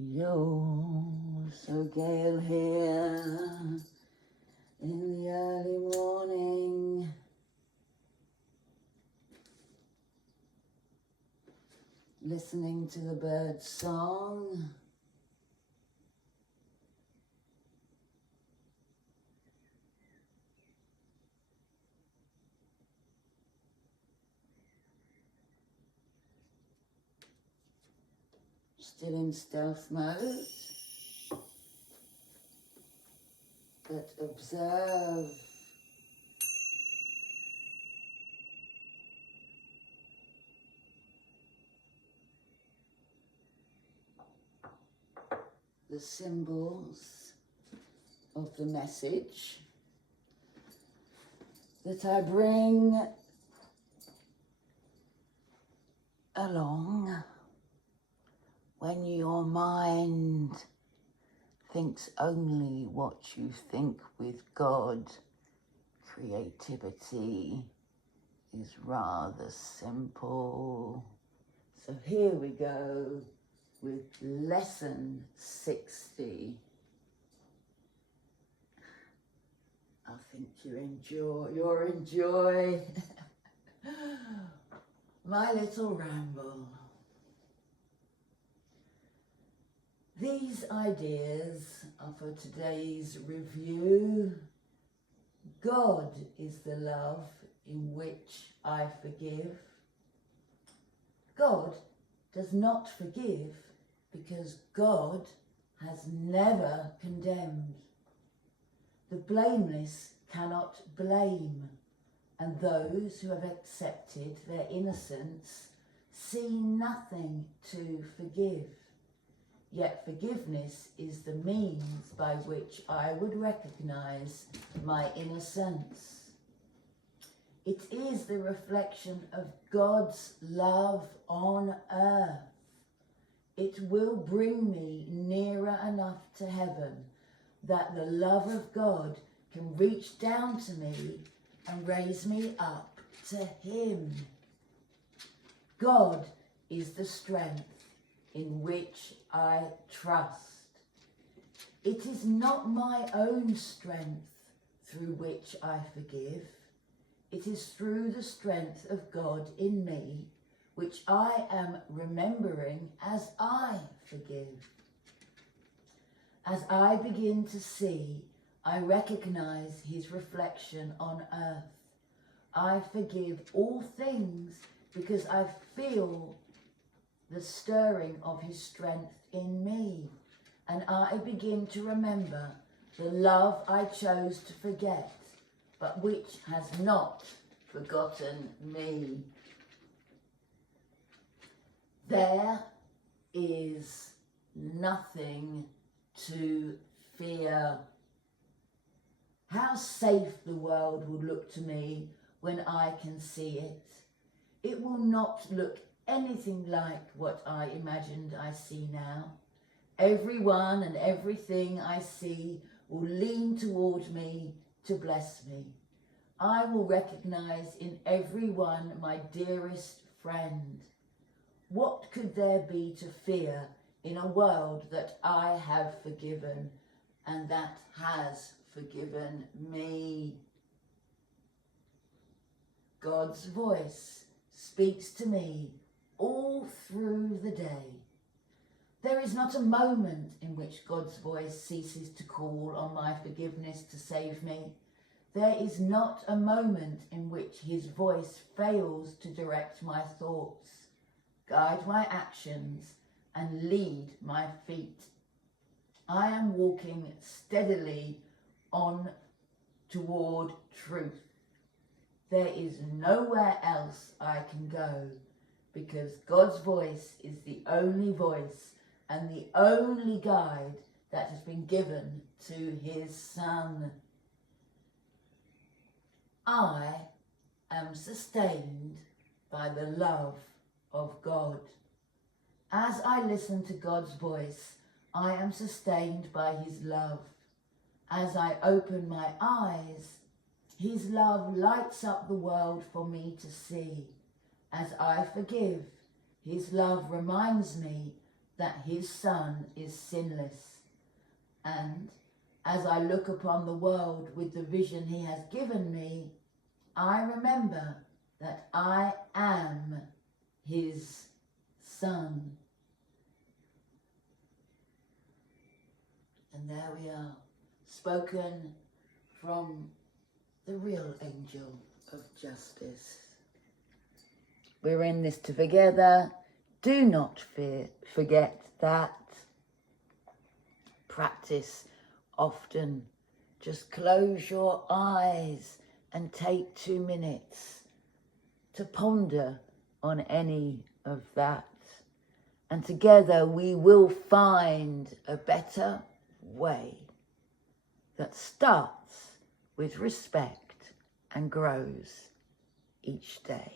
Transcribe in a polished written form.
Yo, so Gail here in the early morning, listening to the bird song. Still in stealth mode, but observe the symbols of the message that I bring along when your mind thinks only what you think with God. Creativity is rather simple. So here we go with lesson 60. I think you'll enjoy my little ramble. These ideas are for today's review. God is the love in which I forgive. God does not forgive because God has never condemned. The blameless cannot blame, and those who have accepted their innocence see nothing to forgive. Yet forgiveness is the means by which I would recognize my innocence. It is the reflection of God's love on earth. It will bring me nearer enough to heaven that the love of God can reach down to me and raise me up to Him. God is the strength in which I trust. It is not my own strength through which I forgive. It is through the strength of God in me, which I am remembering as I forgive. As I begin to see, I recognize His reflection on earth. I forgive all things because I feel the stirring of His strength in me, and I begin to remember the love I chose to forget, but which has not forgotten me. There is nothing to fear. How safe the world will look to me when I can see it. It will not look anything like what I imagined I see now. Everyone and everything I see will lean toward me to bless me. I will recognize in everyone my dearest friend. What could there be to fear in a world that I have forgiven and that has forgiven me? God's voice speaks to me all through the day. There is not a moment in which God's voice ceases to call on my forgiveness to save me. There is not a moment in which His voice fails to direct my thoughts, guide my actions, and lead my feet. I am walking steadily on toward truth. There is nowhere else I can go, because God's voice is the only voice and the only guide that has been given to His Son. I am sustained by the love of God. As I listen to God's voice, I am sustained by His love. As I open my eyes, His love lights up the world for me to see. As I forgive, His love reminds me that his Son is sinless. And as I look upon the world with the vision he has given me, I remember that I am his Son. And there we are, spoken from the real angel of justice. We're in this together. Do not forget that. Practice often. Just close your eyes and take 2 minutes to ponder on any of that. And together we will find a better way that starts with respect and grows each day.